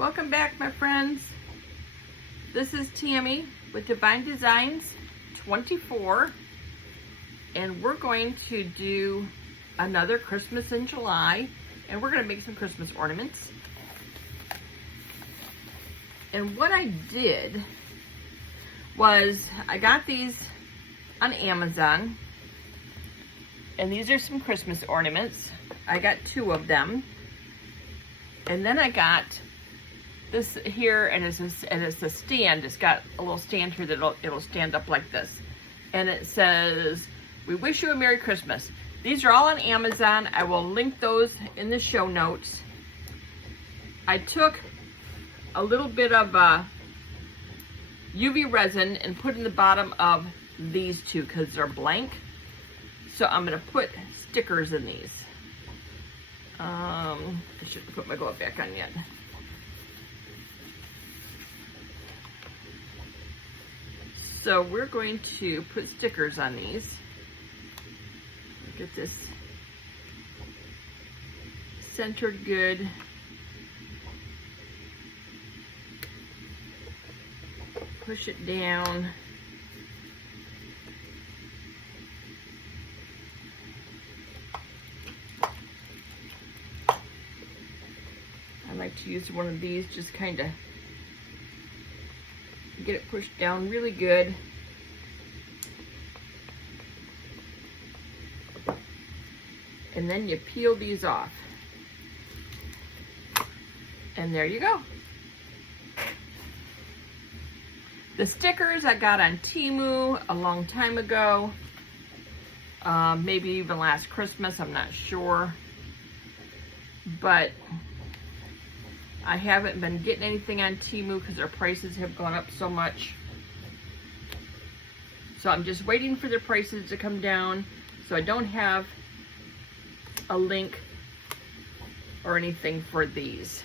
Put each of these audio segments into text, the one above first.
Welcome back, my friends. This is Tammy with Divine Designs 24, and we're going to do another Christmas in July, and we're going to make some Christmas ornaments. And what I did was I got these on Amazon, and these are some Christmas ornaments. I got 2 of them, and then I got this here, and it's a stand. It's got a little stand here that it'll stand up like this, and it says, "We wish you a Merry Christmas." These are all on Amazon. I will link those in the show notes. I took a little bit of UV resin and put in the bottom of these 2 because they're blank. So I'm going to put stickers in these. I shouldn't put my glove back on yet. So we're going to put stickers on these. Get this centered good. Push it down. I like to use one of these, just kind of get it pushed down really good. And then you peel these off. And there you go. The stickers I got on Temu a long time ago. Maybe even last Christmas, I'm not sure. But I haven't been getting anything on Temu because their prices have gone up so much. So I'm just waiting for their prices to come down. So I don't have a link or anything for these.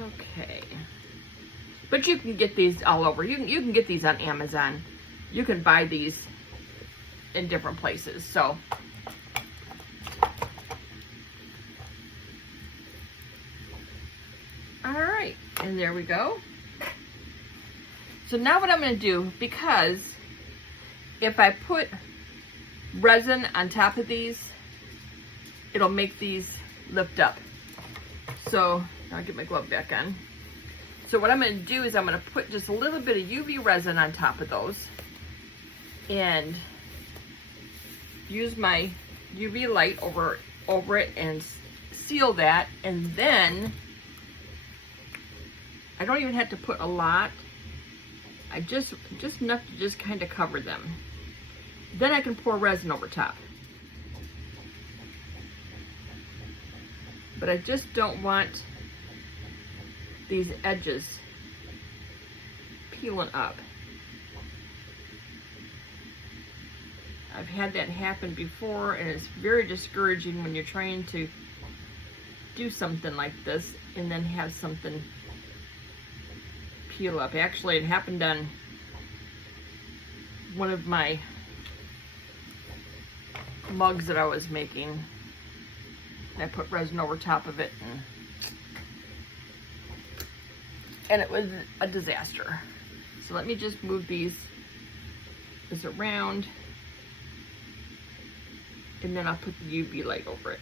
Okay. But you can get these all over. You can get these on Amazon. You can buy these in different places. So alright, and there we go. So now what I'm going to do, because if I put resin on top of these, it'll make these lift up. So I'll get my glove back on. So what I'm going to do is I'm going to put just a little bit of UV resin on top of those and use my UV light over it and seal that. And then I don't even have to put a lot. I just enough to just kind of cover them. Then I can pour resin over top. But I just don't want these edges peeling up. I've had that happen before, and it's very discouraging when you're trying to do something like this and then have something peel up. Actually, it happened on one of my mugs that I was making. I put resin over top of it, and it was a disaster. So let me just move this around, and then I'll put the UV light over it.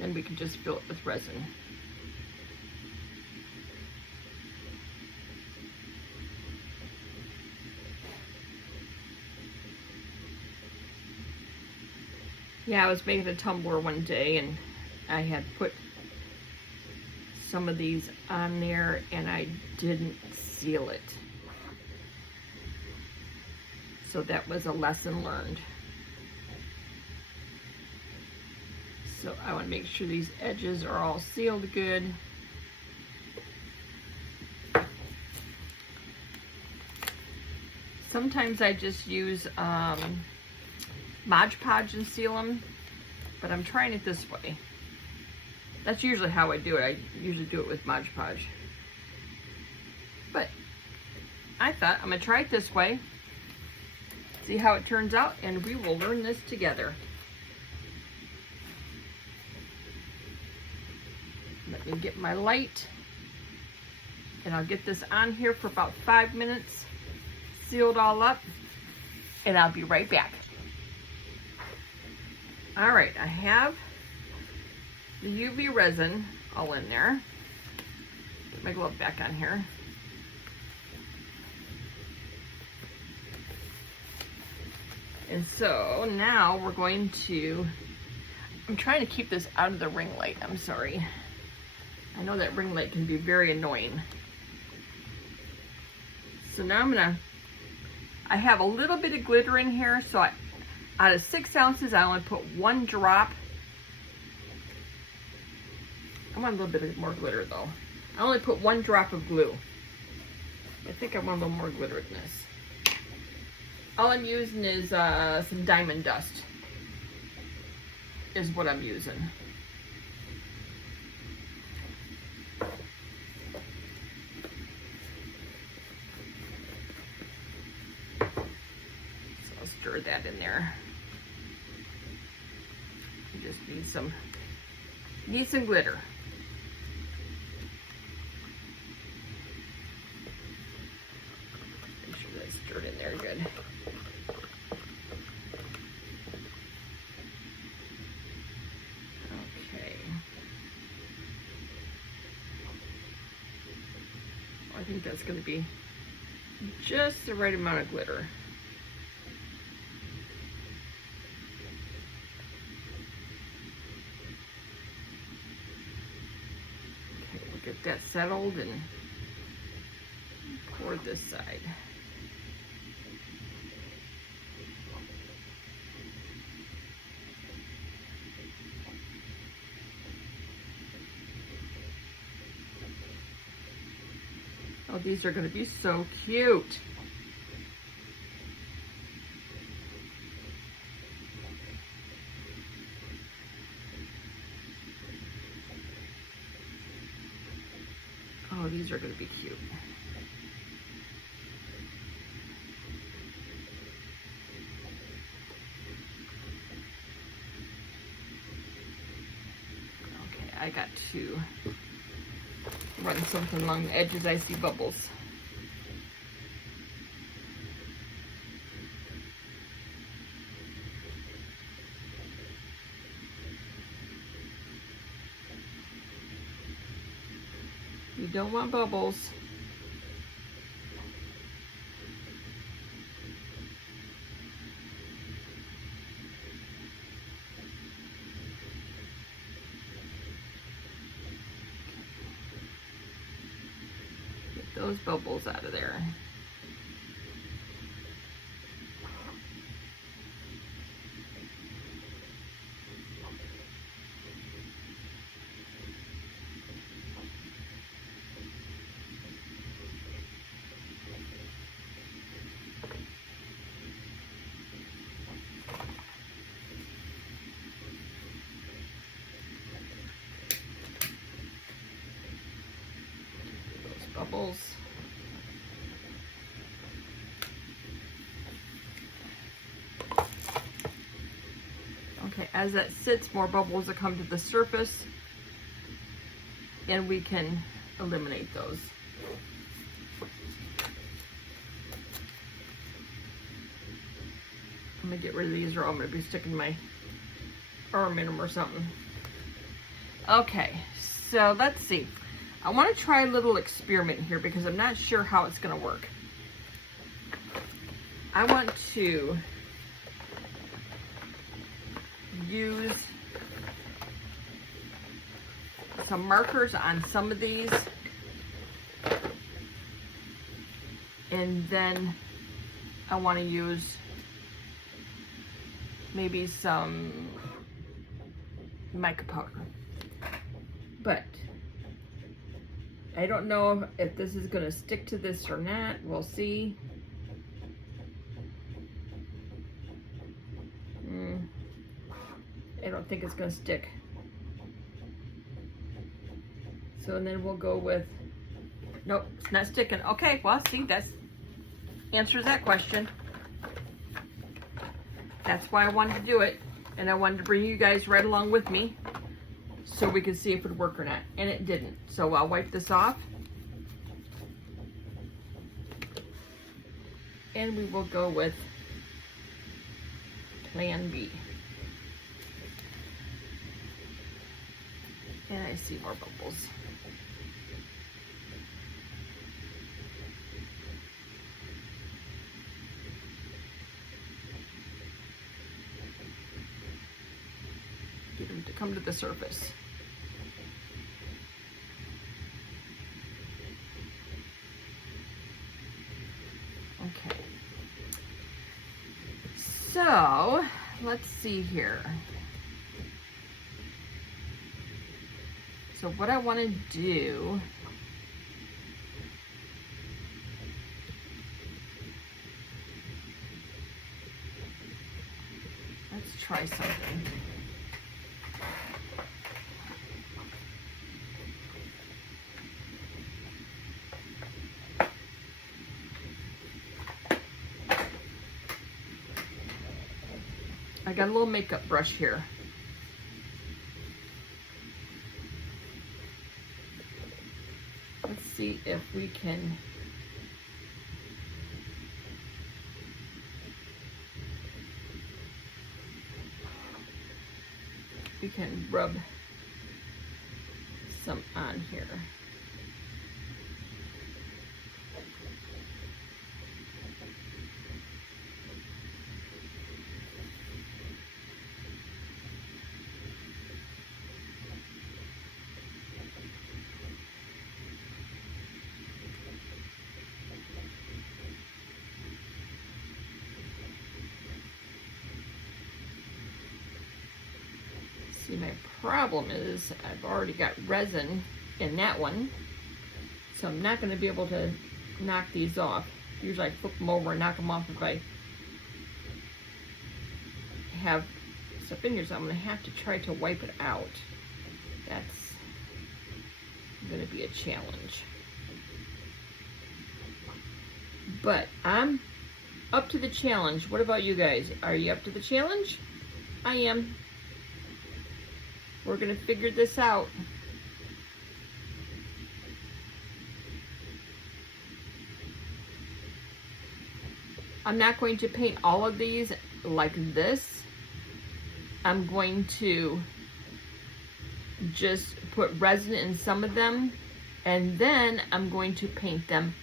Then we can just fill it with resin. Yeah, I was making a tumbler one day, and I had put some of these on there, and I didn't seal it. So that was a lesson learned. So I want to make sure these edges are all sealed good. Sometimes I just use Mod Podge and seal them, but I'm trying it this way. That's usually how I do it. I usually do it with Mod Podge. But I thought I'm gonna try it this way, see how it turns out, and we will learn this together. Let me get my light, and I'll get this on here for about 5 minutes, seal it all up, and I'll be right back. All right, I have the UV resin all in there. Get my glove back on here. And so now we're going to, I'm trying to keep this out of the ring light, I'm sorry. I know that ring light can be very annoying. So now I have a little bit of glitter in here, so out of 6 ounces, I only put 1 drop. I want a little bit more glitter though. I only put 1 drop of glue. I think I want a little more glitter in this. All I'm using is some diamond dust, is what I'm using. So I'll stir that in there. I just need some glitter. Make sure that's stirred in there good. Okay. I think that's going to be just the right amount of glitter. Okay, we'll get that settled and pour this side. Oh, these are going to be so cute. Oh, these are going to be cute. Okay, I got to run something along the edges. I see bubbles. You don't want bubbles. Those bubbles out of there. Those bubbles. Okay, as that sits, more bubbles will come to the surface, and we can eliminate those. I'm gonna get rid of these, or I'm gonna be sticking my arm in them or something. Okay, so let's see. I want to try a little experiment here because I'm not sure how it's gonna work. I want to use some markers on some of these, and then I want to use maybe some mica powder, but I don't know if this is going to stick to this or not. We'll see. I don't think it's going to stick. So, and then we'll go with, nope, it's not sticking. Okay, well, see, answers that question. That's why I wanted to do it, and I wanted to bring you guys right along with me so we could see if it would work or not, and it didn't. So I'll wipe this off, and we will go with Plan B. And I see more bubbles. Get them to come to the surface. Okay. So, let's see here. So what I want to do, let's try something. I got a little makeup brush here. Let's see if we can rub some on here. See, my problem is I've already got resin in that one, so I'm not going to be able to knock these off. Usually I flip them over and knock them off if I have some fingers. I'm going to have to try to wipe it out. That's going to be a challenge. But I'm up to the challenge. What about you guys? Are you up to the challenge? I am. We're gonna figure this out. I'm not going to paint all of these like this. I'm going to just put resin in some of them, and then I'm going to paint them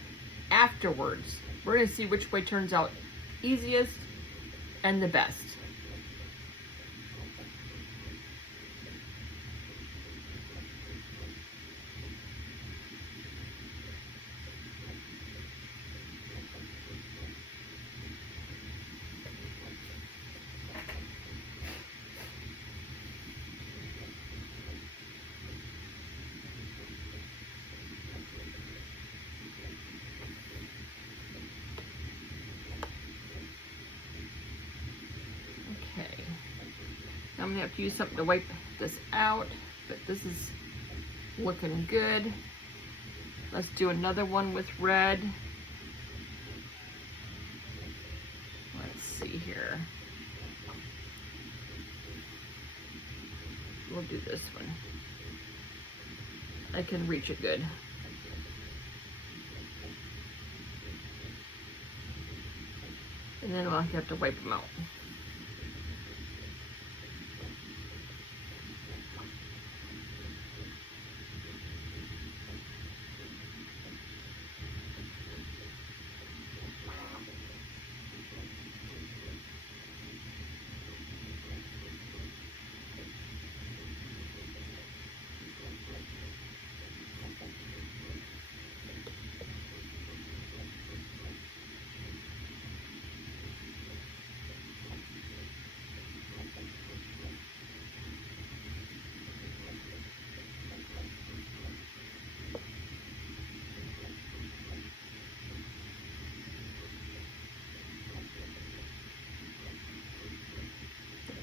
afterwards. We're gonna see which way turns out easiest and the best. I'm gonna have to use something to wipe this out, but this is looking good. Let's do another one with red. Let's see here. We'll do this one. I can reach it good. And then I'll have to wipe them out.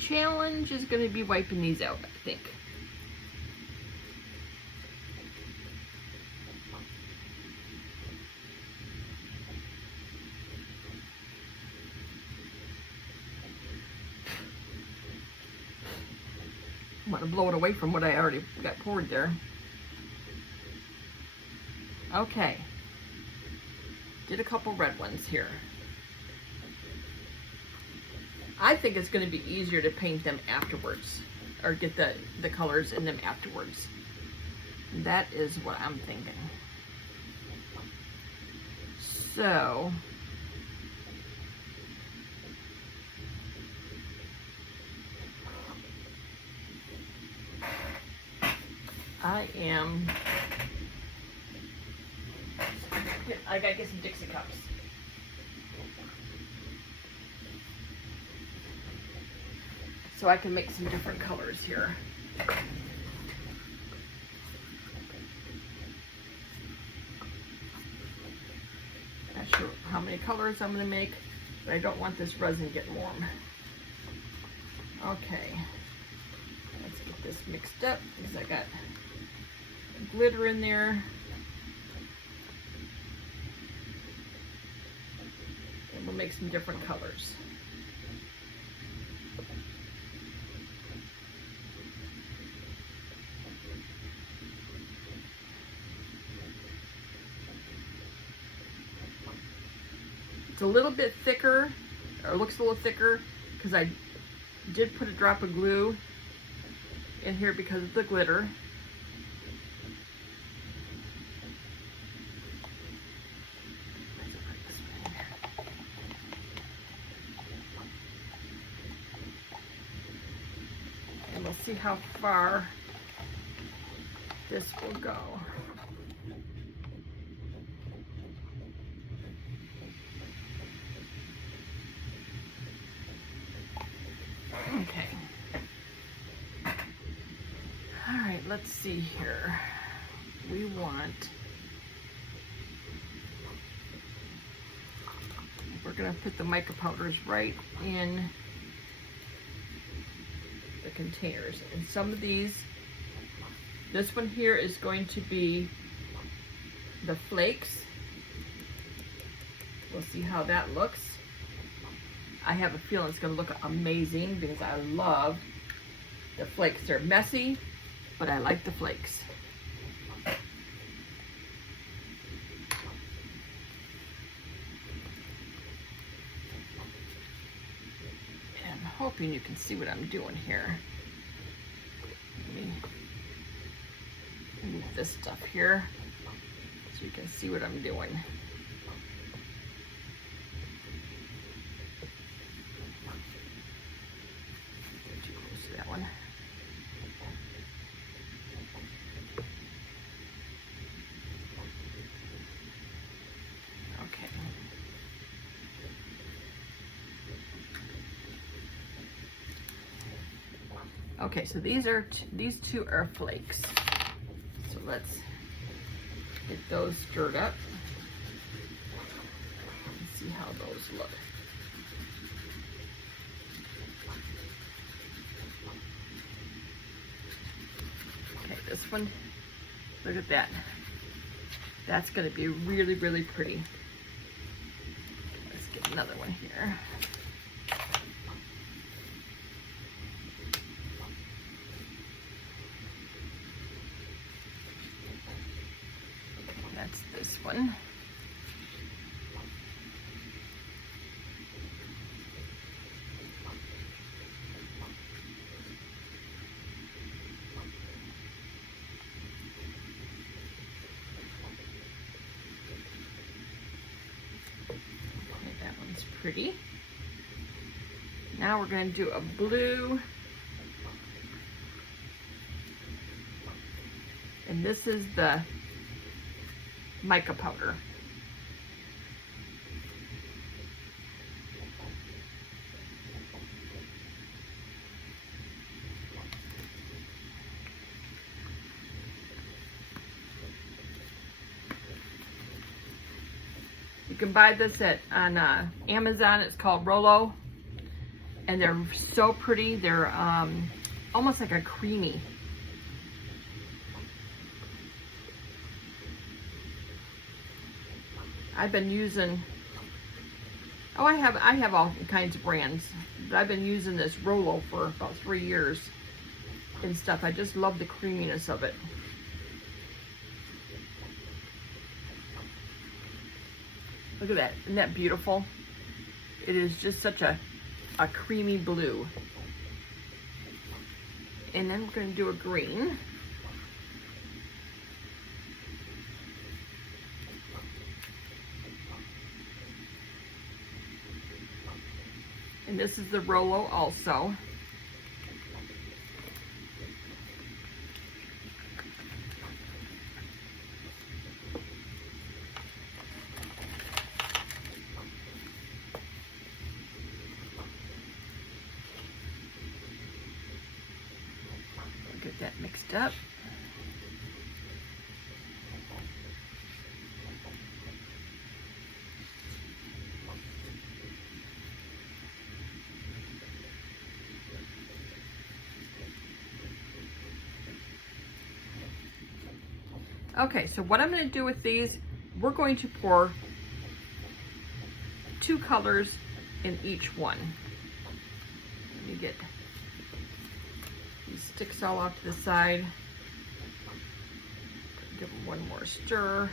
Challenge is going to be wiping these out, I think. I want to blow it away from what I already got poured there. Okay. Did a couple red ones here. I think it's going to be easier to paint them afterwards, or get the colors in them afterwards. That is what I'm thinking. So, I gotta get some Dixie cups. So I can make some different colors here. Not sure how many colors I'm gonna make, but I don't want this resin getting warm. Okay, let's get this mixed up because I got glitter in there. And we'll make some different colors. It's a little bit thicker, or looks a little thicker, because I did put a drop of glue in here because of the glitter. And we'll see how far this will go. Okay. All right, let's see here. We want, we're gonna put the mica powders right in the containers. And some of these, this one here is going to be the flakes. We'll see how that looks. I have a feeling it's going to look amazing because I love the flakes. They're messy, but I like the flakes. And I'm hoping you can see what I'm doing here. Let me move this stuff here so you can see what I'm doing. Okay, so these two are flakes. So let's get those stirred up and see how those look. Okay, this one, look at that. That's gonna be really, really pretty. Let's get another one here. That's this one. Okay, that one's pretty. Now we're going to do a blue. And this is the mica powder. You can buy this on Amazon. It's called Rollo, and they're so pretty. They're almost like a creamy. I've been using, I have all kinds of brands, but I've been using this Rollo for about 3 years. and stuff. I just love the creaminess of it. Look at that, isn't that beautiful? It is just such a creamy blue. And then we're going to do a green. And this is the Rolo also. Get that mixed up. Okay, so what I'm going to do with these, we're going to pour 2 colors in each one. Let me get these sticks all off to the side. Give them one more stir.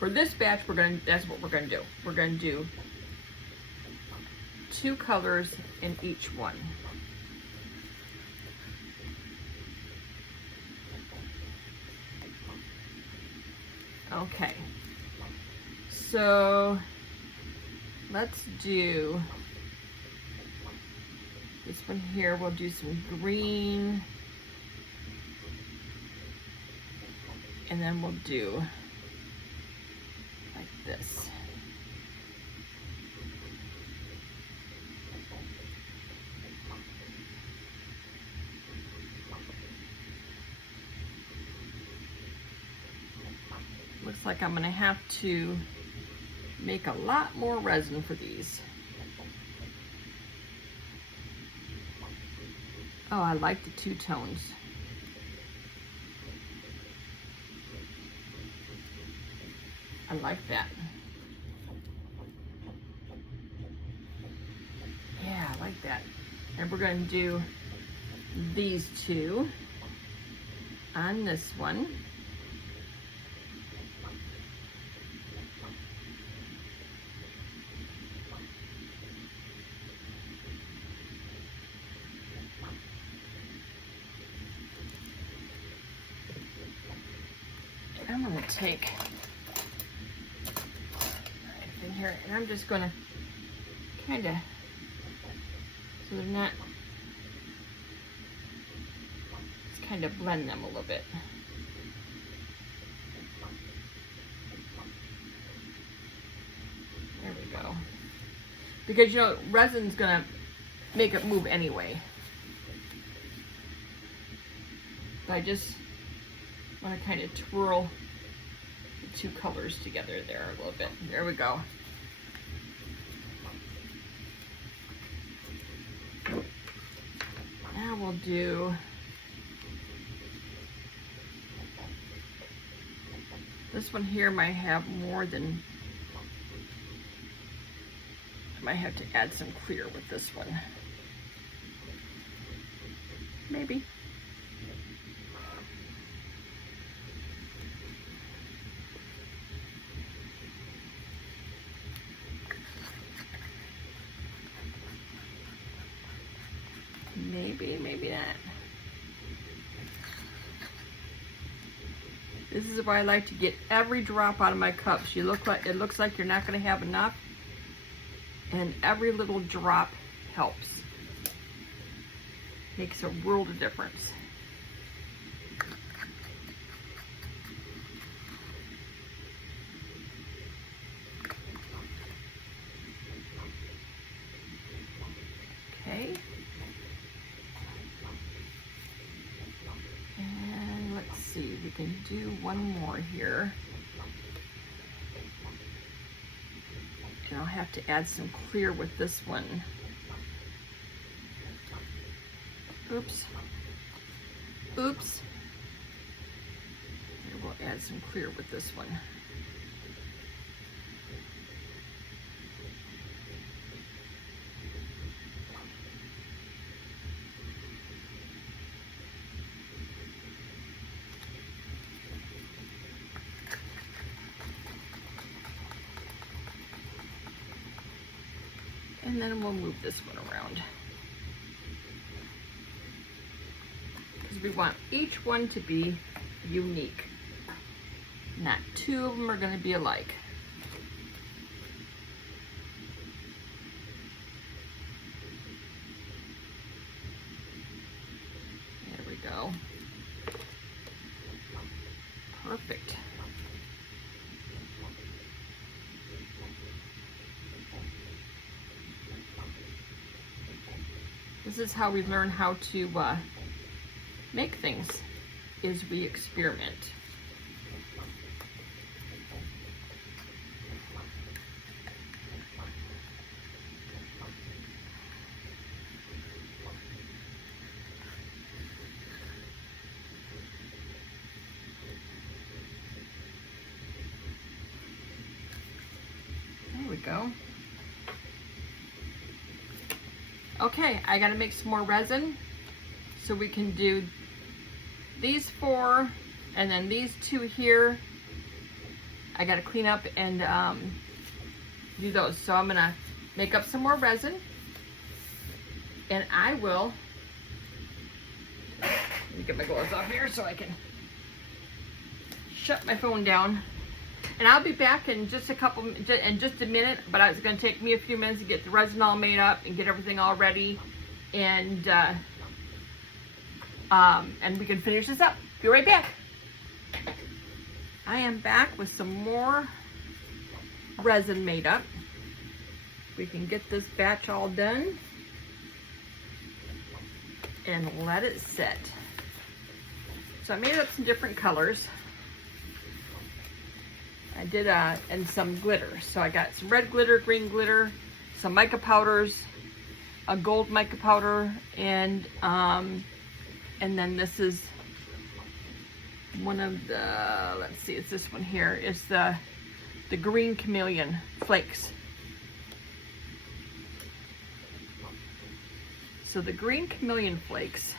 For this batch, that's what we're going to do. We're going to do 2 colors in each one. Okay, so let's do this one here. We'll do some green, and then we'll do like this. Looks like I'm going to have to make a lot more resin for these. Oh, I like the 2 tones. I like that. Yeah, I like that. And we're going to do these 2 on this one. I'm going to take in here, and I'm just going to kind of, so they're not, just kind of blend them a little bit. There we go. Because, you know, resin's going to make it move anyway. So I just want to kind of twirl the 2 colors together there a little bit. There we go. Now we'll do this one here. Might have more than, I might have to add some clear with this one. Maybe. Maybe not. This is why I like to get every drop out of my cups. It looks like you're not going to have enough, and every little drop helps. Makes a world of difference. Okay. And let's see, we can do one more here. And I'll have to add some clear with this one. Oops. Oops. Here, we'll add some clear with this one. then we'll move this one around. Because we want each one to be unique. Not two of them are going to be alike. There we go. Perfect. This is how we learn how to make things, is we experiment. There we go. Okay, I gotta make some more resin so we can do these 4 and then these 2 here. I gotta clean up and do those. So I'm gonna make up some more resin, and I will, let me get my gloves off here so I can shut my phone down. And I'll be back in just a minute, but it's going to take me a few minutes to get the resin all made up and get everything all ready, and we can finish this up. Be right back. I am back with some more resin made up. We can get this batch all done and let it set. So I made up some different colors. I did and some glitter. So I got some red glitter, green glitter, some mica powders, a gold mica powder, and then this is one of the, let's see, it's this one here. It's the green chameleon flakes. So the green chameleon flakes,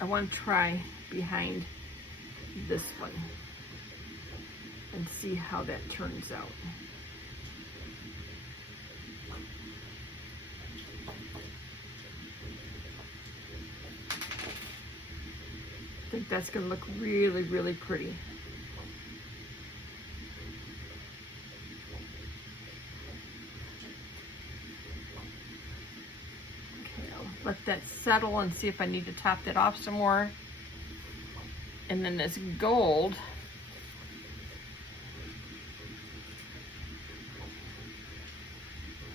I want to try behind this one and see how that turns out. I think that's going to look really, really pretty. Okay, I'll let that settle and see if I need to top that off some more. And then this gold,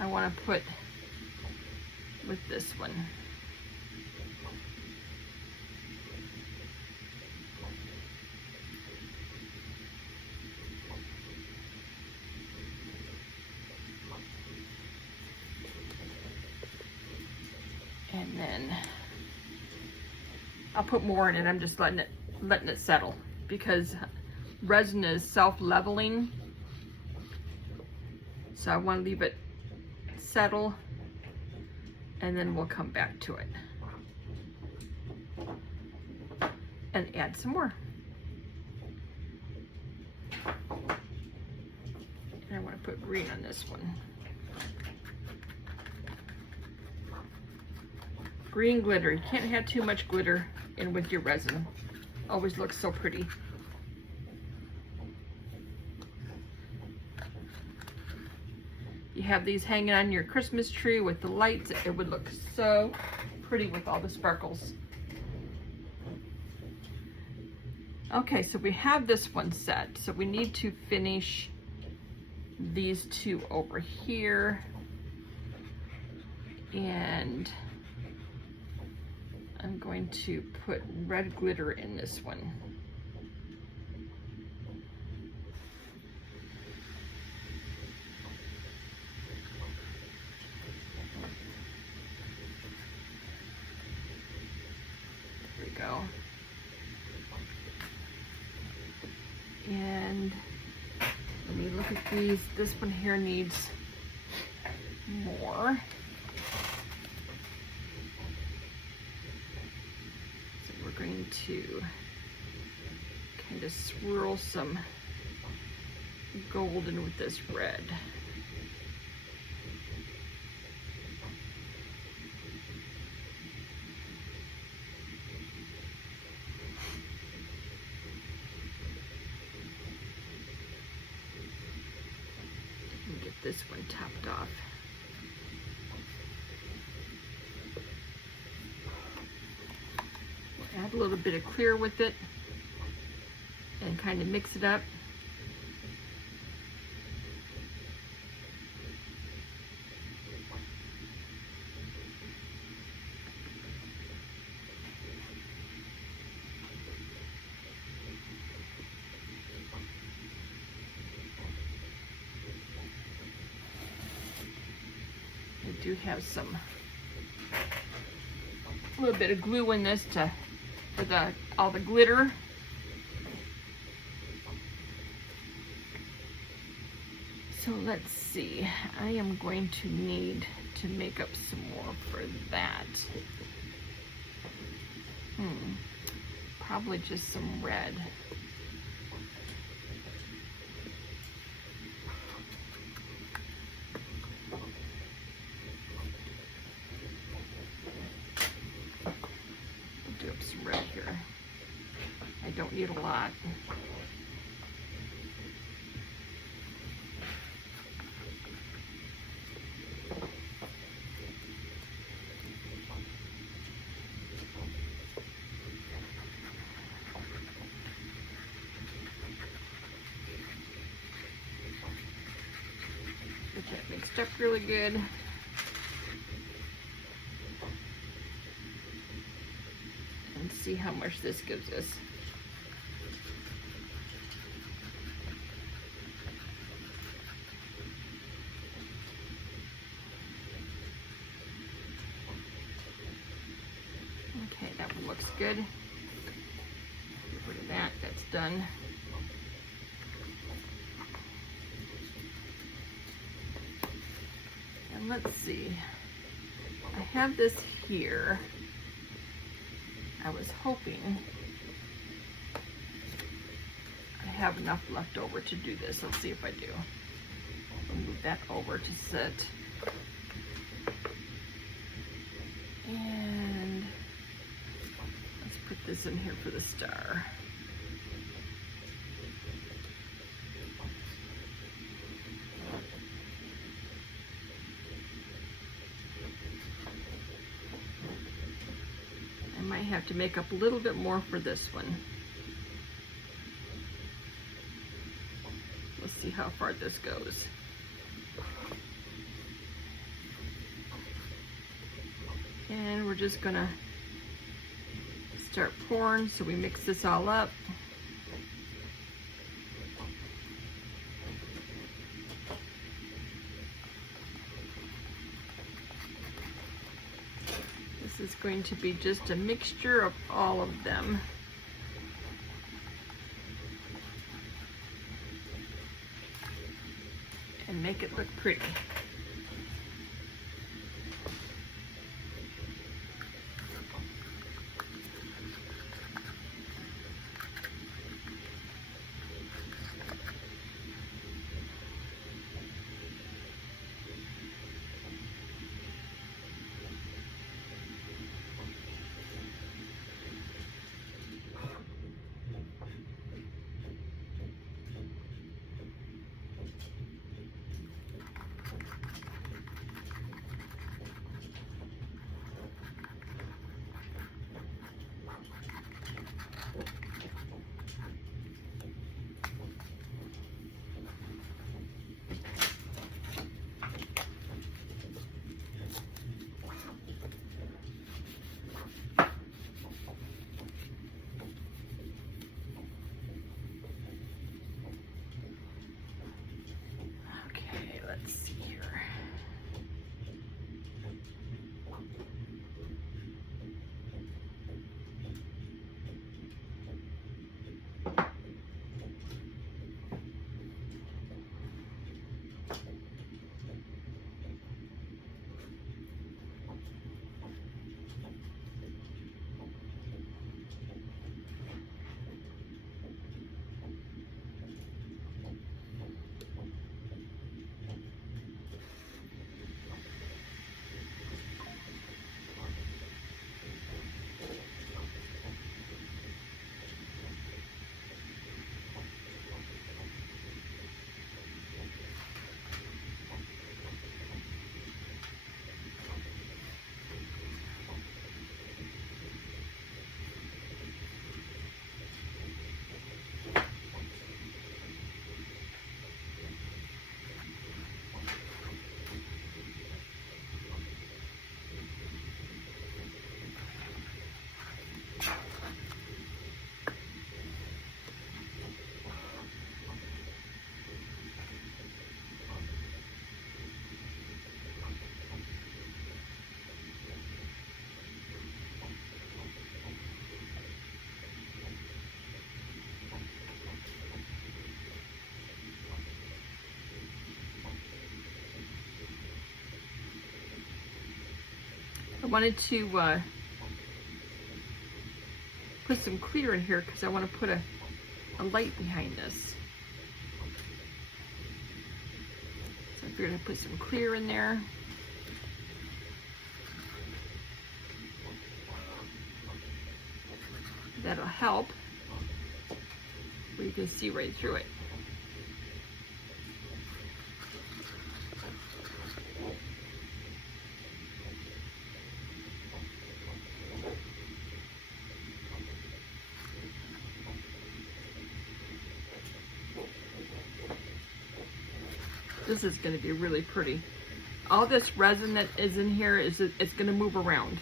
I want to put with this one. And then I'll put more in it. I'm just letting it settle, because resin is self-leveling. So I want to leave it settle, and then we'll come back to it and add some more. And I want to put green on this one. Green glitter. You can't have too much glitter in with your resin. Always looks so pretty. You have these hanging on your Christmas tree with the lights. It would look so pretty with all the sparkles. Okay, so we have this one set. So we need to finish these 2 over here. And I'm going to put red glitter in this one. There we go. And let me look at these. This one here needs more. Going to kind of swirl some gold in with this red. this one topped off. Add a little bit of clear with it and kind of mix it up. I do have a little bit of glue in this for all the glitter. So let's see, I am going to need to make up some more for that. Probably just some red. Do up some red here. I don't need a lot. Get that mixed up really good. And see how much this gives us. Okay, that one looks good. Get rid of that, that's done. And let's see, I have this here. I was hoping I have enough left over to do this. Let's see if I do. I'll move that over to sit. And let's put this in here for the star. I might have to make up a little bit more for this one. Let's see how far this goes. And we're just gonna start pouring so we mix this all up. This is going to be just a mixture of all of them. And make it look pretty. wanted to put some clear in here because I want to put a light behind this. So I figured I'd put some clear in there. That'll help, where you can see right through it. This is going to be really pretty. All this resin that is in here it's going to move around.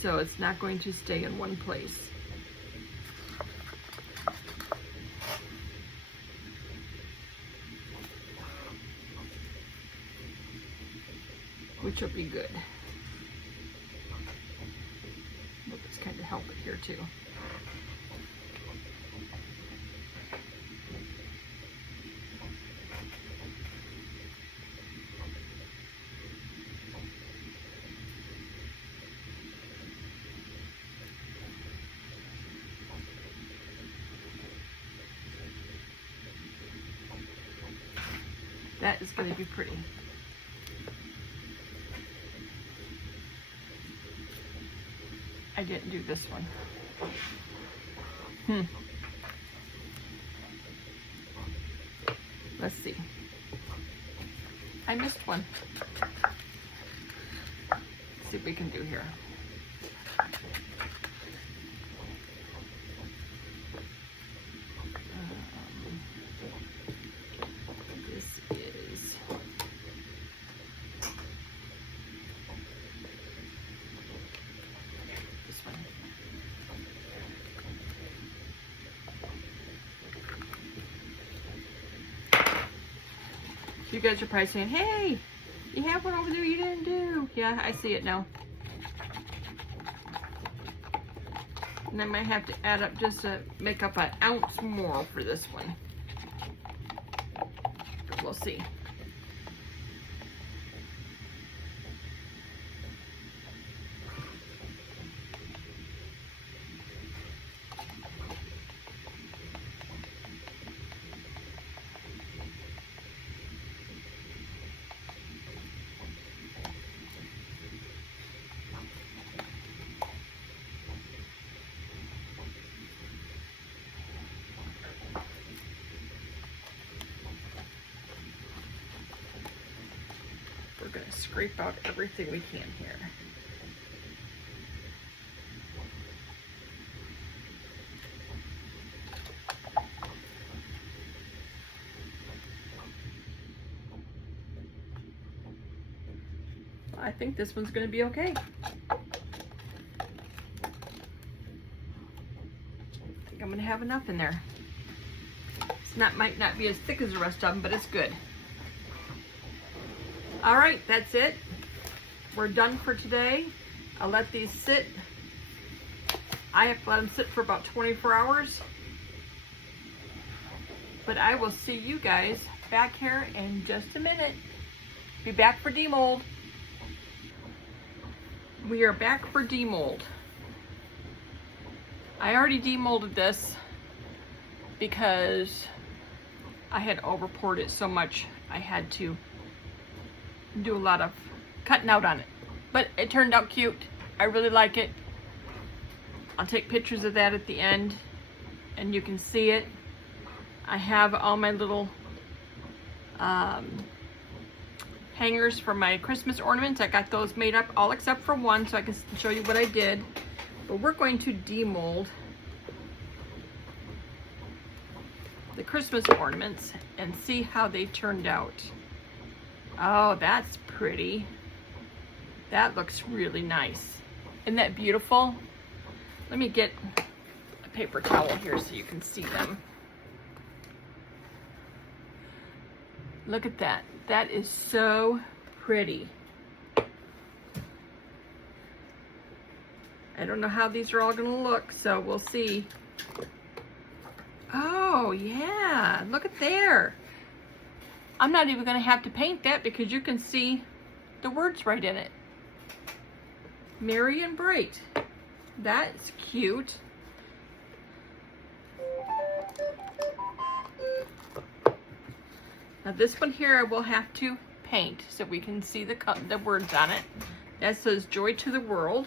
So it's not going to stay in one place. Which will be good. We'll just kind of help it here too. That is going to be pretty. I didn't do this one. Let's see. I missed one. Let's see what we can do here. You guys are probably saying, hey, you have one over there you didn't do. Yeah, I see it now. And I might have to add up just to make up an ounce more for this one. But we'll see. We're going to scrape out everything we can here. I think this one's going to be okay. I think I'm going to have enough in there. Might not be as thick as the rest of them, but it's good. All right, that's it. We're done for today. I'll let these sit. I have to let them sit for about 24 hours. But I will see you guys back here in just a minute. Be back for demold. We are back for demold. I already demolded this because I had overpoured it so much I had to do a lot of cutting out on it, but it turned out cute. I really like it. I'll take pictures of that at the end and you can see it. I have all my little hangers for my Christmas ornaments. I got those made up all except for one, so I can show you what I did. But we're going to demold the Christmas ornaments and see how they turned out. Oh, that's pretty. That looks really nice. Isn't that beautiful? Let me get a paper towel here so you can see them. Look at that. That is so pretty. I don't know how these are all going to look, so we'll see. Oh, yeah. Look at there. I'm not even going to have to paint that because you can see the words right in it. Merry and bright. That's cute. Now this one here I will have to paint so we can see the words on it. That says Joy to the World.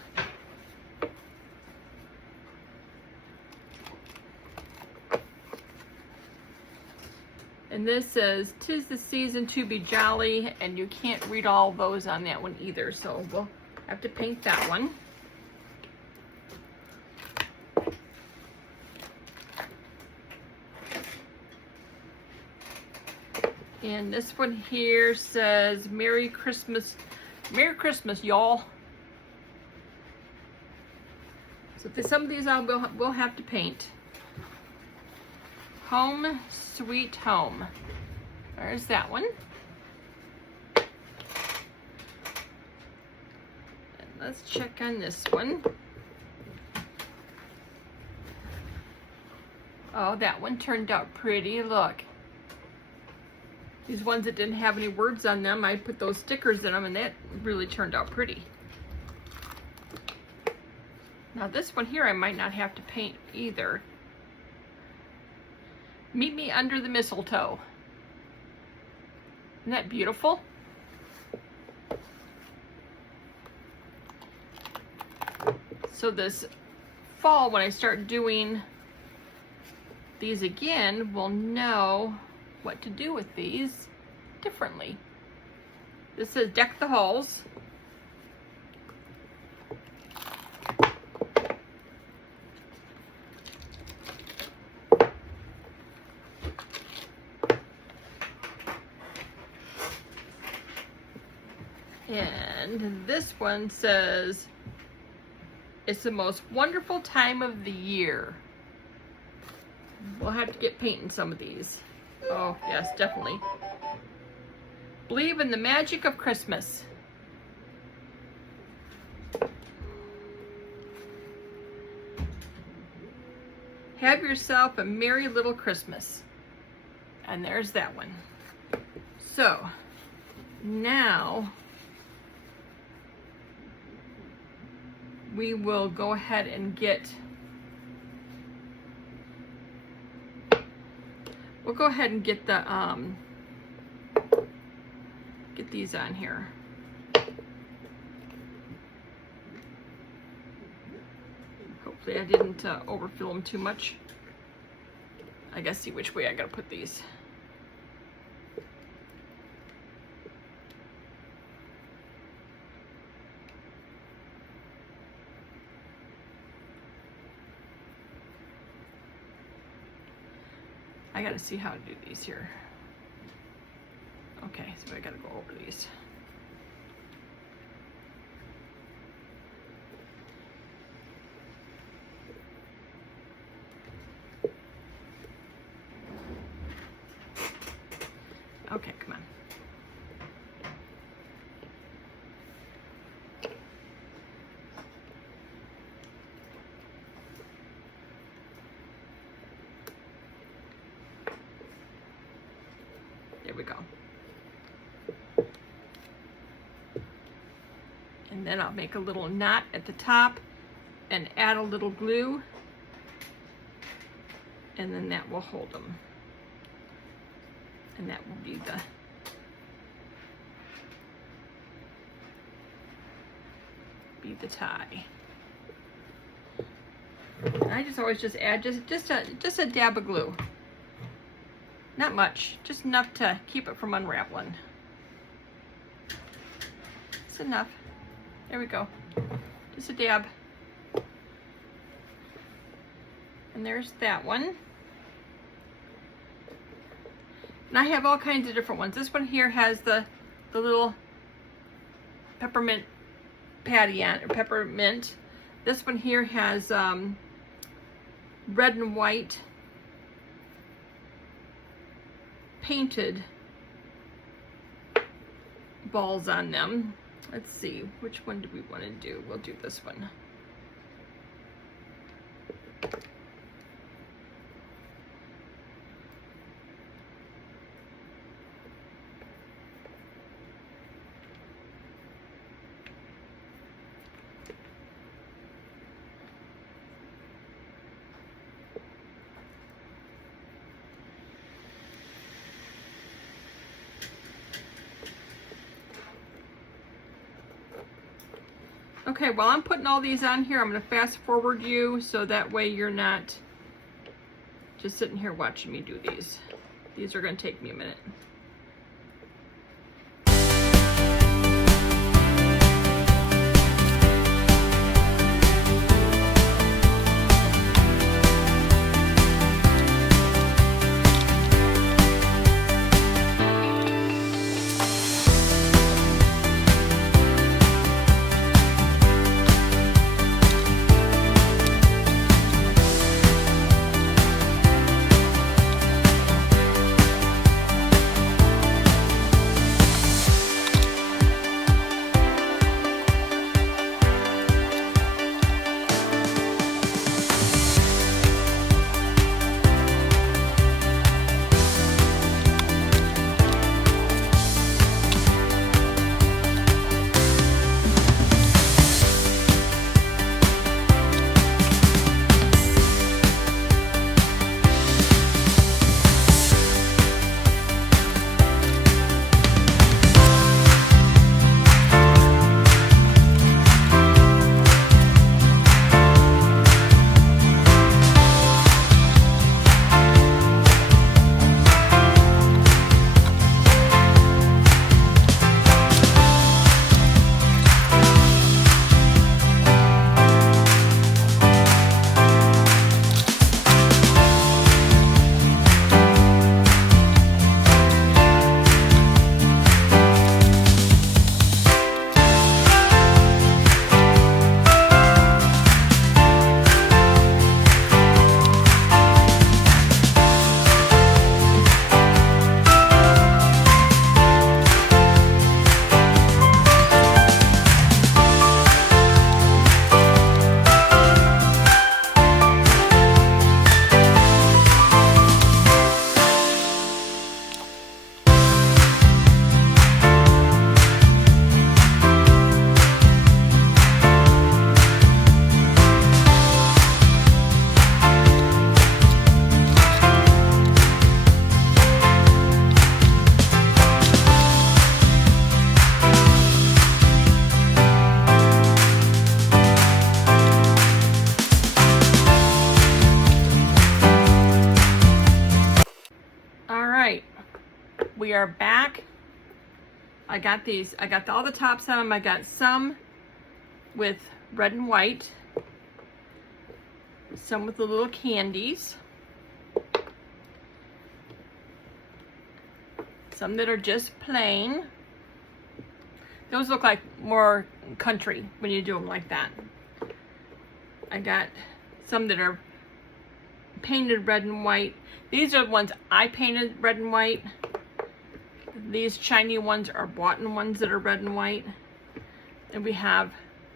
And this says, "'Tis the season to be jolly," and you can't read all those on that one either, so we'll have to paint that one. And this one here says, Merry Christmas, y'all. So for some of these we'll have to paint. Home Sweet Home. There's that one. And let's check on this one. Oh, that one turned out pretty. Look. These ones that didn't have any words on them, I put those stickers in them, and that really turned out pretty. Now this one here I might not have to paint either. Meet me under the mistletoe. Isn't that beautiful? So this fall, when I start doing these again, we'll know what to do with these differently. This says Deck the Halls. And this one says, it's the most wonderful time of the year. We'll have to get painting some of these. Oh, yes, definitely. Believe in the magic of Christmas. Have yourself a merry little Christmas. And there's that one. So, now we will go ahead and get the get these on here. Hopefully I didn't overfill them too much. I gotta see which way I gotta put these. I gotta see how to do these here. Okay, so I gotta go over these. Okay, come on. There we go. And then I'll make a little knot at the top and add a little glue, and then that will hold them. And that will be the tie. I just always add just a dab of glue. Not much, just enough to keep it from unraveling. It's enough. There we go. Just a dab. And there's that one. And I have all kinds of different ones. This one here has the little peppermint patty on it, or peppermint. This one here has red and white painted balls on them. Let's see, which one do we want to do? We'll do this one. Okay, while I'm putting all these on here, I'm going to fast forward you so that way you're not just sitting here watching me do these. These are going to take me a minute. We are back. I got these. I got all the tops on them. I got some with red and white, some with the little candies, some that are just plain. Those look like more country when you do them like that. I got some that are painted red and white. These are the ones I painted red and white. These shiny ones are bought in ones that are red and white. And we have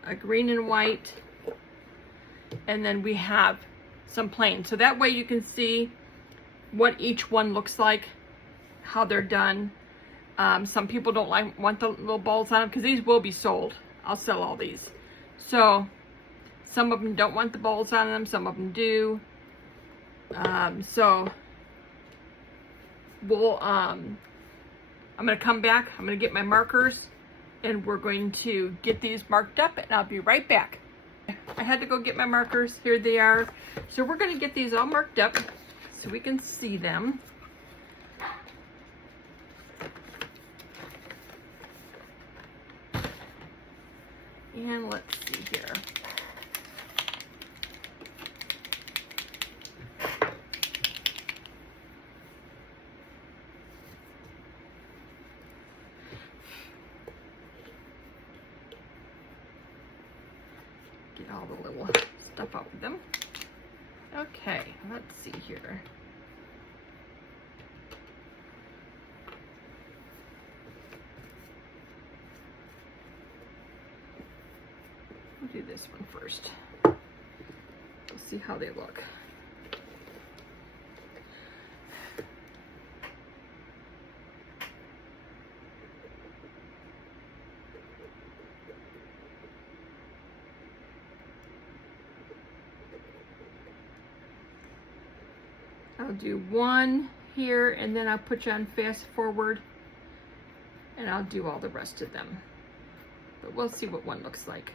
a green and white. And then we have some plain. So that way you can see what each one looks like, how they're done. Some people don't want the little balls on them because these will be sold. I'll sell all these. So some of them don't want the balls on them. Some of them do. So we'll, I'm going to come back. I'm going to get my markers and we're going to get these marked up and I'll be right back. I had to go get my markers. Here they are. So we're going to get these all marked up so we can see them. And let's see here. Get all the little stuff out of them. Okay, let's see here. We'll do this one first. We'll see how they look. I'll do one here and then I'll put you on fast forward and I'll do all the rest of them. But we'll see what one looks like.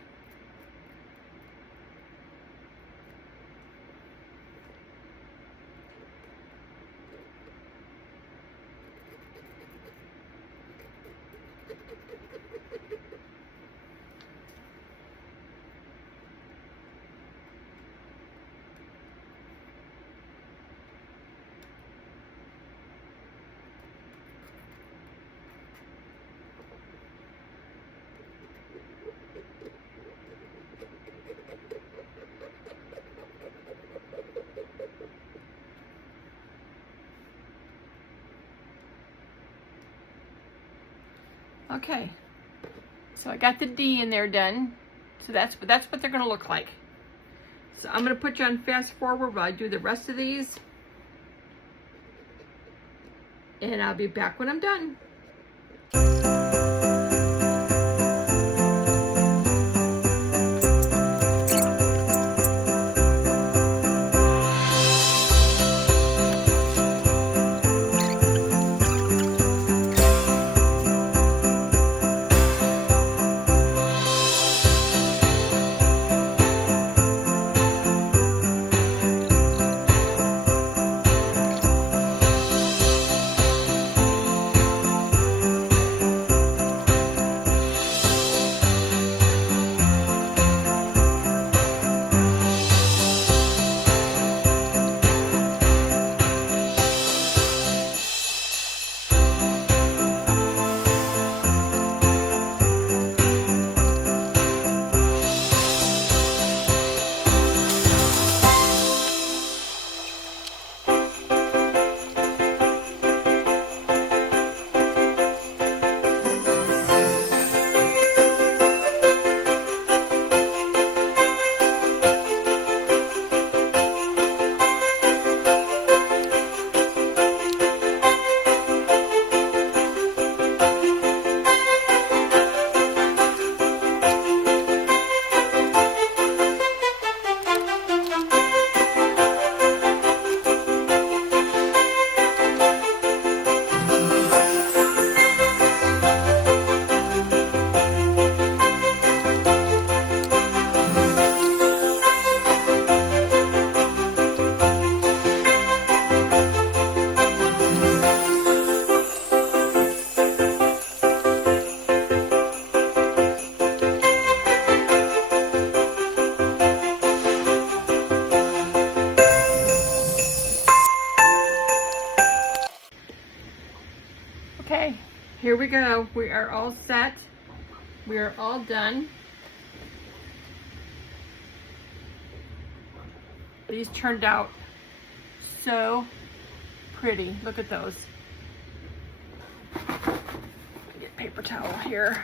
Okay, so I got the D in there done. So that's what they're gonna look like. So I'm gonna put you on fast forward while I do the rest of these. And I'll be back when I'm done. Okay, here we go. We are all set. We are all done. These turned out so pretty. Look at those. Get paper towel here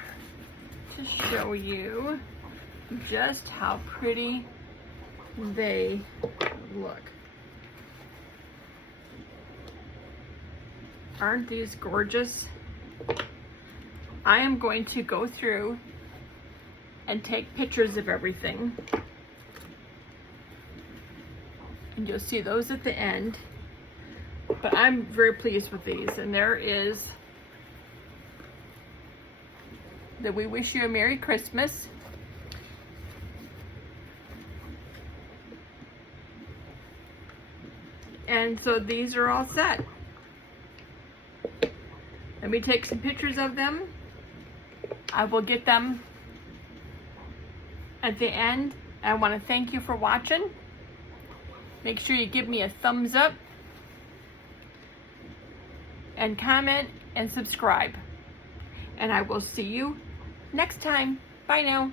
to show you just how pretty they look. Aren't these gorgeous? I am going to go through and take pictures of everything. And you'll see those at the end. But I'm very pleased with these. And there is the We Wish You a Merry Christmas. And so these are all set. Let me take some pictures of them. I will get them at the end. I want to thank you for watching. Make sure you give me a thumbs up and comment and subscribe. And I will see you next time. Bye now.